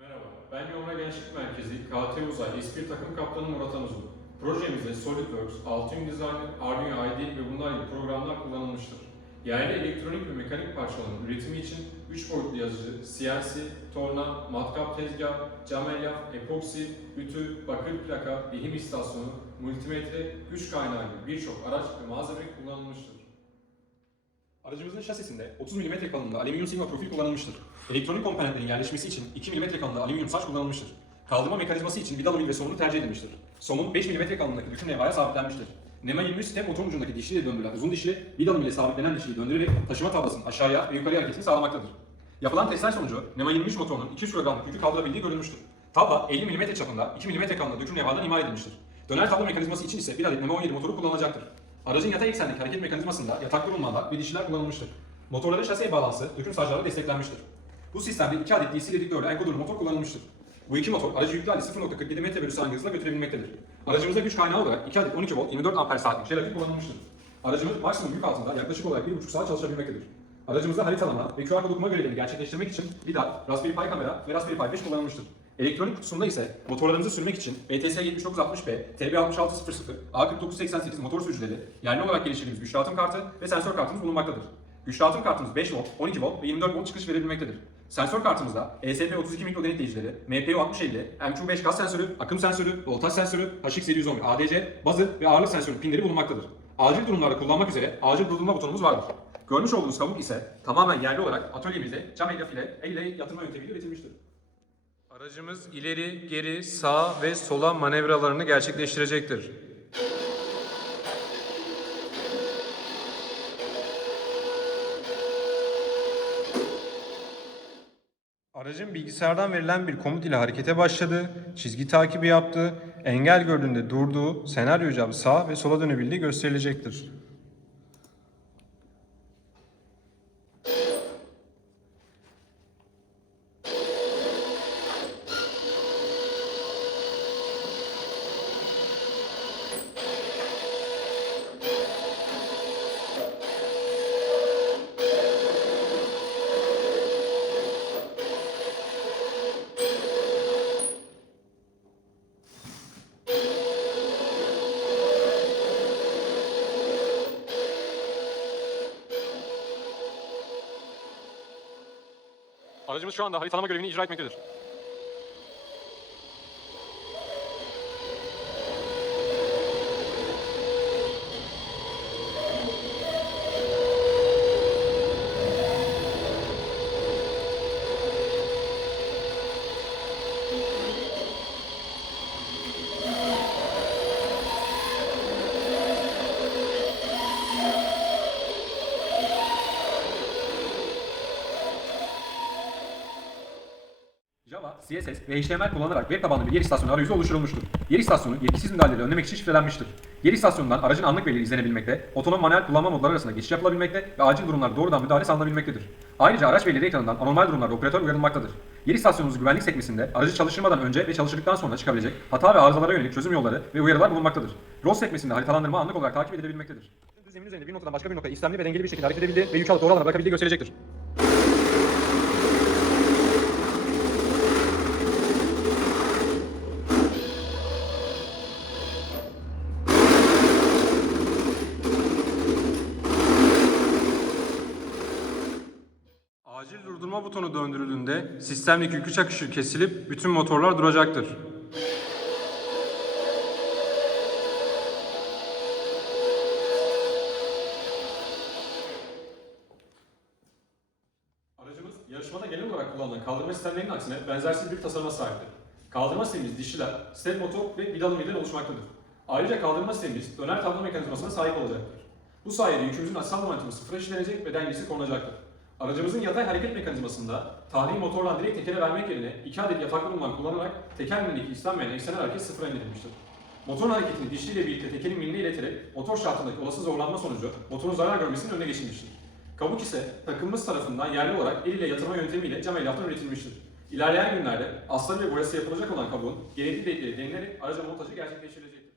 Merhaba, ben Yomra Gençlik Merkezi KT Uzay Espri Takım Kaptanı Murat Anuzun. Projemizde SolidWorks, Altium Designer, Arduino IDE ve bunlar gibi programlar kullanılmıştır. Yerli elektronik ve mekanik parçaların üretimi için 3 boyutlu yazıcı, CNC, torna, matkap tezgah, cam elyaf, epoksi, ütü, bakır plaka, lehim istasyonu, multimetre, güç kaynağı gibi birçok araç ve malzeme kullanılmıştır. Aracımızın şasisinde 30 mm kalınlığında alüminyum sigma profil kullanılmıştır. Elektronik komponentlerin yerleşmesi için 2 mm kalınlığında alüminyum saç kullanılmıştır. Kaldırma mekanizması için vidalı ve somunu tercih edilmiştir. Somun 5 mm kalınlığındaki bütün levhaya sabitlenmiştir. NEMA 23 sistem motorun ucundaki dişliyle döndürülen uzun dişli, vidalı ile sabitlenen dişliyi döndürerek taşıma tablasının aşağıya ve yukarıya hareketini sağlamaktadır. Yapılan testler sonucu NEMA 23 motorunun 200 kilogramlık yükü kaldırabildiği görülmüştür. Tabla 50 mm çapında 2 mm kalınlığında döküm levhadan imal edilmiştir. Döner tablo mekanizması için ise bir adet NEMA 17 motoru kullanılacaktır. Aracın yatay eksendeki hareket mekanizmasında yatak durumlarda ve dişliler kullanılmıştır. Motorların şasiye bağlantısı döküm saclarla desteklenmiştir. Bu sistemde 2 adet DC dedikleri enkodurlu motor kullanılmıştır. Bu iki motor aracı yüklü halde 0.47 metre bölü saniye hızla götürebilmektedir. Aracımızda güç kaynağı olarak 2 adet 12 volt 24 amper saatlik jelatin kullanılmıştır. Aracımız maksimum yük altında yaklaşık olarak 1.5 saat çalışabilmektedir. Aracımızda haritalama ve QR kod okuma görevlerini gerçekleştirmek için VIDAR, Raspberry Pi kamera ve Raspberry Pi 5 kullanılmıştır. Elektronik kutusunda ise motorlarınızı sürmek için BTS 7960P, TB6600, A4988 motor sürücüleri, yerli olarak geliştirdiğimiz güç dağıtım kartı ve sensör kartımız bulunmaktadır. Güç dağıtım kartımız 5 volt, 12 volt ve 24 volt çıkış verebilmektedir. Sensör kartımızda E ESP32 mikro denetleyicileri, MPU6050, MQ5 gaz sensörü, akım sensörü, voltaj sensörü, HX711 ADC, bazı ve ağırlık sensörü pinleri bulunmaktadır. Acil durumlarda kullanmak üzere acil durdurma butonumuz vardır. Görmüş olduğunuz kabuk ise tamamen yerli olarak atölyemizde cam elyaf ile elle yatırma yöntemiyle üretilmiştir. Aracımız ileri, geri, sağ ve sola manevralarını gerçekleştirecektir. Aracın bilgisayardan verilen bir komut ile harekete başladı, çizgi takibi yaptı, engel gördüğünde durduğu, senaryo icabı sağa ve sola dönebildiği gösterilecektir. Aracımız şu anda haritalama görevini icra etmektedir. Java, CSS ve HTML kullanarak web tabanlı bir yer istasyonu arayüzü oluşturulmuştur. Yer istasyonu yetkisiz müdahaleleri önlemek için şifrelenmiştir. Yer istasyonundan aracın anlık verileri izlenebilmekte, otonom manuel kullanma modları arasında geçiş yapılabilmekte ve acil durumlarda doğrudan müdahale sağlanabilmektedir. Ayrıca araç verileri ekranından anormal durumlarda operatör uyarılmaktadır. Yer istasyonumuz güvenlik sekmesinde aracı çalıştırmadan önce ve çalıştırdıktan sonra çıkabilecek hata ve arızalara yönelik çözüm yolları ve uyarılar bulunmaktadır. ROS sekmesinde haritalandırma anlık olarak takip edilebilmektedir. Düz zemin üzerinde bir noktadan başka bir noktaya istemli ve dengeli bir şekilde hareket edebildiği ve yük alıp doğru alana bırakabildiği gösterecektir. Acil durdurma butonu döndürüldüğünde sistemdeki yükü çakışı kesilip bütün motorlar duracaktır. Aracımız yarışmada genel olarak kullanılan kaldırma sistemlerinin aksine benzersiz bir tasarıma sahiptir. Kaldırma sistemimiz dişliler, step motor ve vidalı milden oluşmaktadır. Ayrıca kaldırma sistemimiz döner tablo mekanizmasına sahip olacaktır. Bu sayede yükümüzün açısal momentumu sıfıra eşitlenecek ve dengesi korunacaktır. Aracımızın yatay hareket mekanizmasında tahliyi motordan direkt tekere vermek yerine iki adet yataklı bulunan kullanarak teker milindeki istenmeyen eksenel hareket sıfıra indirilmiştir. Motorun hareketini dişliyle birlikte tekerin miline ileterek motor şartındaki olası zorlanma sonucu motorun zarar görmesinin önüne geçilmiştir. Kabuk ise takımımız tarafından yerli olarak el ile yatırma yöntemiyle cam elyaftan üretilmiştir. İlerleyen günlerde astarı ve boyası yapılacak olan kabuğun gerekli delikleri denilerek araca montajı gerçekleştirilecektir.